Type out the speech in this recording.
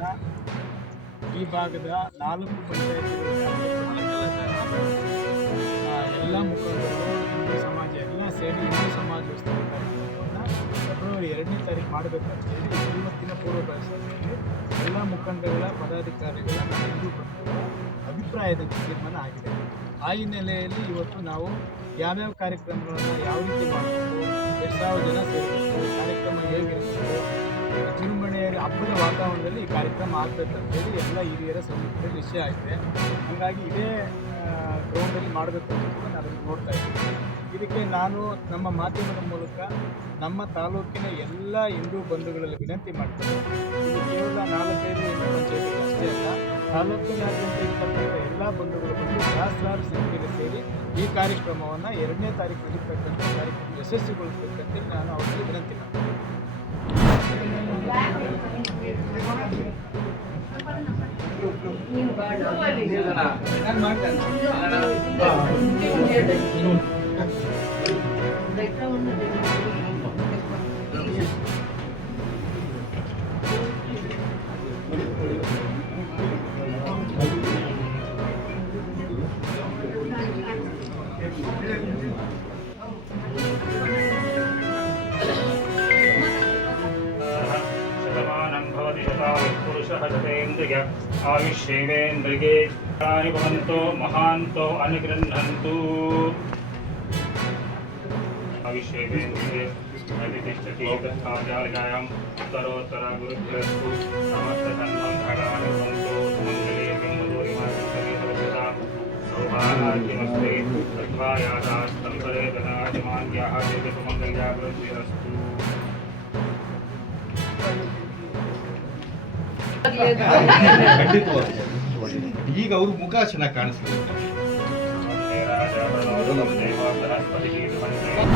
ಕಾರ್ಯಕ್ರಮವನ್ನು ಈ ಭಾಗದ 4 ಪಂಚಾಯತಿಗಳ ಎಲ್ಲ ಮುಖಂಡರು, ಹಿಂದೂ ಸಮಾಜ ಎಲ್ಲ ಸೇರಿ ಹಿಂದೂ ಸಮಾಜೋತ್ಸವ ಕಾರ್ಯಕ್ರಮವನ್ನು ಫೆಬ್ರವರಿ 2ನೇ ತಾರೀಕು ಮಾಡಬೇಕಂತ ಹೇಳಿ ಇವತ್ತಿನ ಪೂರ್ವಭಾವಿ ಸಭೆಯಲ್ಲಿ ಎಲ್ಲ ಮುಖಂಡಗಳ ಪದಾಧಿಕಾರಿಗಳ ಹಿಂದೂ ಬಂಧುಗಳ ಅಭಿಪ್ರಾಯದ ತೀರ್ಮಾನ ಆಗಿದೆ. ಆ ಹಿನ್ನೆಲೆಯಲ್ಲಿ ಇವತ್ತು ನಾವು ಯಾವ್ಯಾವ ಕಾರ್ಯಕ್ರಮಗಳನ್ನು ಯಾವ ರೀತಿ ಮಾಡಬೇಕು, ಎಷ್ಟು ಸಾವಿರ ಜನ ಸೇರಬೇಕು, ಕಾರ್ಯಕ್ರಮ ಹೇಗಿರಬೇಕು, ವಿಜೃಂಭಣೆಯಲ್ಲಿ ಹಬ್ಬದ ವಾತಾವರಣದಲ್ಲಿ ಈ ಕಾರ್ಯಕ್ರಮ ಆಗಬೇಕಂತೇಳಿ ಎಲ್ಲ ಹಿರಿಯರ ಸಮ್ಮುಖದಲ್ಲಿ ನಿಶ್ಚಯ ಆಗಿದೆ. ಹಾಗಾಗಿ ಇದೇ ಗ್ರೌಂಡಲ್ಲಿ ಮಾಡಬೇಕು ಅಂತ ಕೂಡ ನಾನು ನೋಡ್ತಾ ಇದ್ದೀನಿ. ಇದಕ್ಕೆ ನಾನು ನಮ್ಮ ಮಾಧ್ಯಮದ ಮೂಲಕ ನಮ್ಮ ತಾಲೂಕಿನ ಎಲ್ಲ ಹಿಂದೂ ಬಂಧುಗಳಲ್ಲಿ ವಿನಂತಿ ಮಾಡ್ತೀನಿ. ಇದು ಕೇವಲ 4-5 ಹಿಂದೂ ಪಂಚಾಯತಿಗಳು ಅಷ್ಟೇ ಅಲ್ಲ, ತಾಲೂಕಿನಾದ್ಯಂತ ಇರ್ತಕ್ಕಂಥ ಎಲ್ಲ ಬಂಧುಗಳು ಬಂದು ಸಹಸ್ರಾರು ಸಂಖ್ಯೆಯಲ್ಲಿ ಸೇರಿ ಈ ಕಾರ್ಯಕ್ರಮವನ್ನು 2ನೇ ತಾರೀಕು ನಡೀತಕ್ಕಂಥ ಕಾರ್ಯಕ್ರಮ ಯಶಸ್ವಿಗೊಳಿಸಬೇಕಂತೇಳಿ ನಾನು ಅವರಿಗೆ ವಿನಂತಿ ಮಾಡ್ತೀನಿ. आयुष्येवेन्द्रिये भवन्तो महान्तो अनुगृह्णन्तु आयुष्येवेन्द्रिये प्रतिष्ठति तत्कार्यालयां उत्तरोत्तर गुरुभ्यस्तु समस्तधन्वन्तराणि भवन्तो सुमङ्गले बिम्बदूरिमासंसमेतवसदा सौभाग्यमस्ते तत्त्वायादास्तम्बरे गणाजमान्याः देवसुमङ्गल्या वृद्धिरस्तु. ಖಂಡಿತವಾಗಿ ಈಗ ಅವ್ರ ಮುಖ ಚೆನ್ನಾಗಿ ಕಾಣಿಸ್ತಾರೆ.